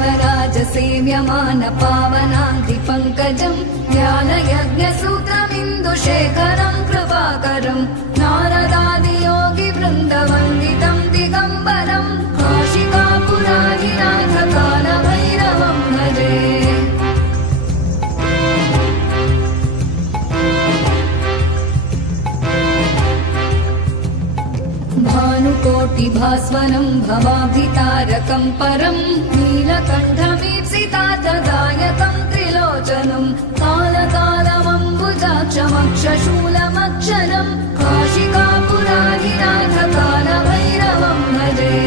धर्मराजसेव्यमान पावनाङ्घ्रिपङ्कजम् ज्ञानयज्ञसूत्रमिन्दुशेखरम् कृपाकरम् नारदादियोगिवृन्दवन्दितम् दिगम्बरम् काशिकापुराधिनाथ कालभैरवम् भजे। भानुकोटिभास्वरम् भवाभितारकम् परम् नीलकण्ठमीप्सितार्थदायकम् त्रिलोचनम् कालकालमम्बुजाक्षमक्षशूलमक्षरम् काशिकापुराधिनाथ कालभैरवम् भजे।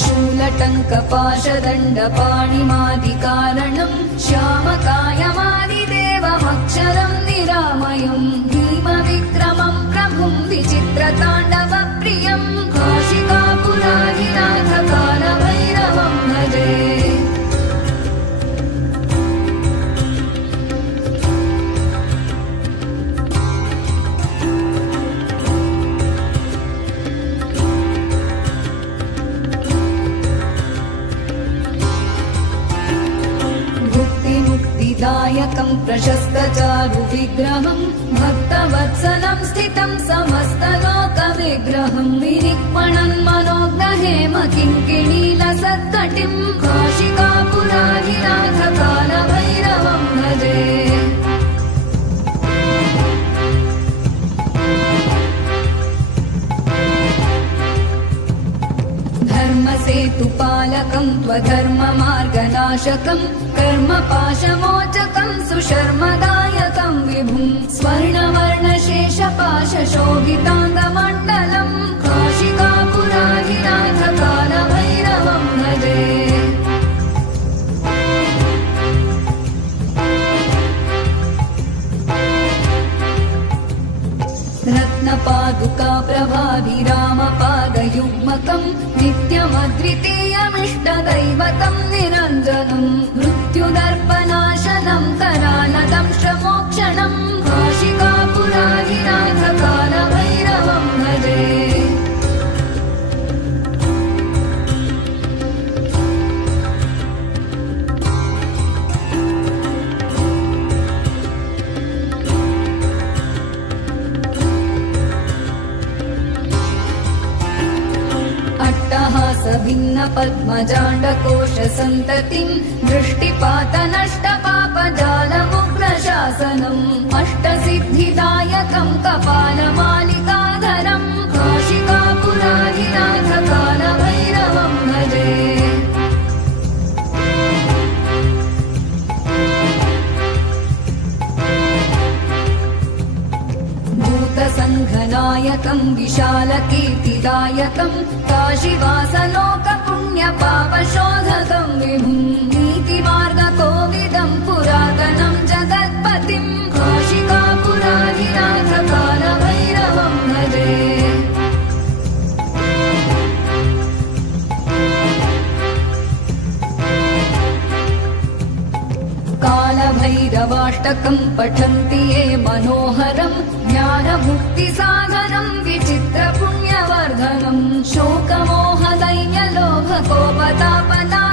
शूलटङ्कपाशदण्डपाणिमादिकारणम् श्यामकायमादिदेवमक्षरम् निरामयम् भीमविक्रमम् प्रभुम् विचित्रताण्डवप्रियम् काशिकापुराधिनाथ कालभैरवम् भजे। दायकम् प्रशस्तचारुविग्रहम् भक्तवत्सलम् स्थितम् समस्तलोकविग्रहम् विनिक्मणन् मनोज्ञहेम किङ्किणीलसत्कटिम् काशिकापुराधिनाथ कालभैरवम् भजे। धर्मसेतुपालकम् त्वधर्ममार्गनाशकम् कर्मपाशमोचकम् सुशर्मदायकम् विभुम् स्वर्णवर्णशेषपाशशोभिताङ्गमण्डलम् काशिकापुराधिनाथ कालभैरवम् भजे। रत्नपादुका प्रभाभिरामपादयुग्मकम् नित्यमद्वितीयमिष्टदैवतम् निरञ्जनम् मृत्युदर्पनाशनम् करालदंशमोक्षणम् काशिकापुराधिनाथ कालभैरवम् भजे। भिन्न पद्मजाण्डकोशसन्ततिम् दृष्टिपातनष्टपापजालमुग्रशासनम् अष्टसिद्धिदायकम् कपालमालिकाधरम् काशिकापुराधिनाथ कालभैरवम् भजे। भूतसङ्घनायकम् विशालकीर्तिदायकम् काशीवासलोकपुण्यपापशोधकम् विभुम् नीतिमार्गकोविदम् पुरातनम् जगत्पतिम् काशिकापुराधिनाथ कालभैरवम् भजे। कालभैरवाष्टकम् पठन्ति ये मनोहरम् ज्ञानमुक्तिसाधनम् विचित्रपुण्यवर्धनम् शोकमोहदैन्यलोभकोपतापना